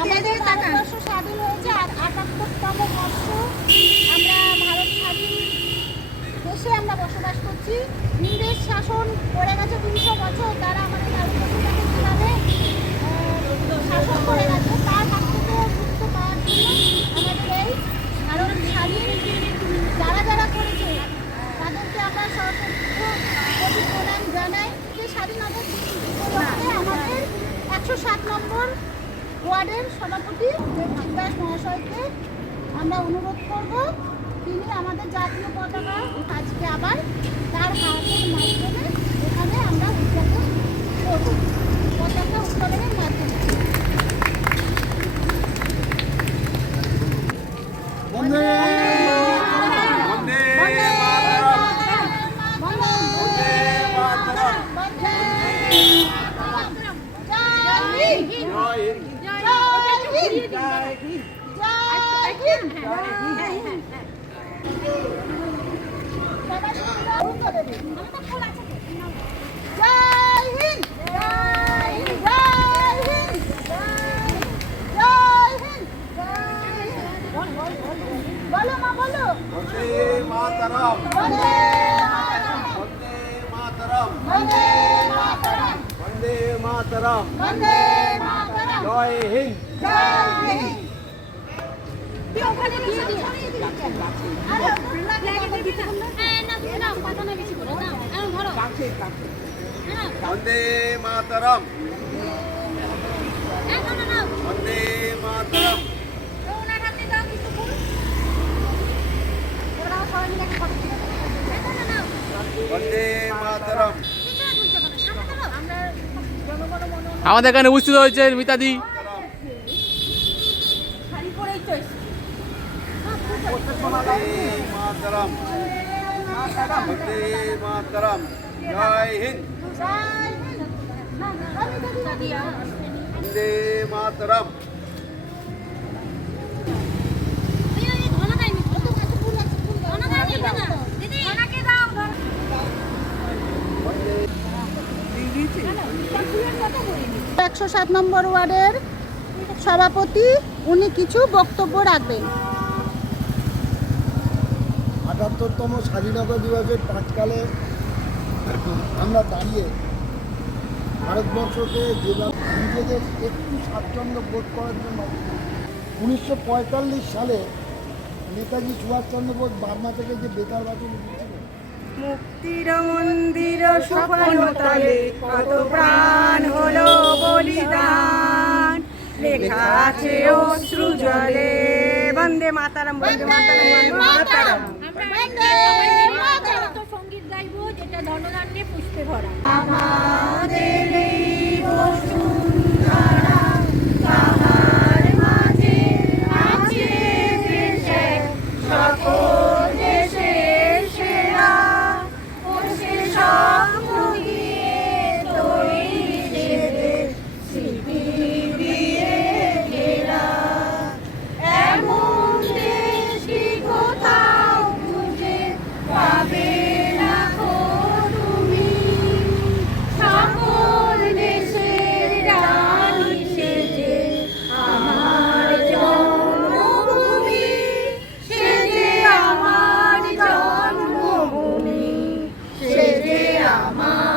আমাদের ভারতবর্ষ স্বাধীন হয়েছে আর আটাত্তরতম বর্ষ আমরা ভারত স্বাধীন দেশে আমরা বসবাস করছি। ইংরেজ শাসন করে গেছে তিনশো বছর তারা আমাদের ভারতবর্ষটাকে কীভাবে আহ, শাসন করে গেছে তার হাত থেকে মুক্ত পাওয়ার জন্য আমাদের এই ভারত স্বাধীন যারা যারা করেছে তাদেরকে আমরা সশস্ত্র প্রতি প্রণাম জানাই যে স্বাধীনতা দিবস উপলক্ষে আমাদের একশো সাত নম্বর ওয়ার্ডের সভাপতি দাস মহাশয়কে আমরা অনুরোধ করব, তিনি আমাদের জাতীয় পতাকা আজকে আবার তার হাতের মাধ্যমে এখানে আমরা উদযাপন করব। বলো মা বলো বন্দে মাতরম বন্দে বন্দে মাতরম বন্দে মাতরম বন্দে মাতরম বন্দে মাতরম জয় হিন্দ জয় হিন্দ বন্দে মাতরম। বন্দে মাতরম। বন্দে মাতরম। আমাদের এখানে উপস্থিত হয়েছে মিতাদি। মাতরম বন্দে মাতরম। জয় হিন্দ। বন্দে মাতরম। একশো সাত নম্বর ওয়ার্ডের সভাপতি, উনি কিছু বক্তব্য রাখবেন। আটাত্তরতম স্বাধীনতা দিবসের প্রাককালে আমরা দাঁড়িয়ে ভারতবর্ষকে যেভাবে নিজেদের একটু স্বাচ্ছন্দ্য বোধ করার জন্য উনিশশো পঁয়তাল্লিশ সালে নেতাজি সুভাষচন্দ্র বোস বার্মা থেকে যে বেতার বাচন মুক্তির মন্দির স্বপ্ন তলে কত প্রাণ হলো বলিদান। লেখা আছে অশ্রু জলে। বন্দে মাতারাম বন্দে মাতারাম মাতারাম। আমাদের 小猫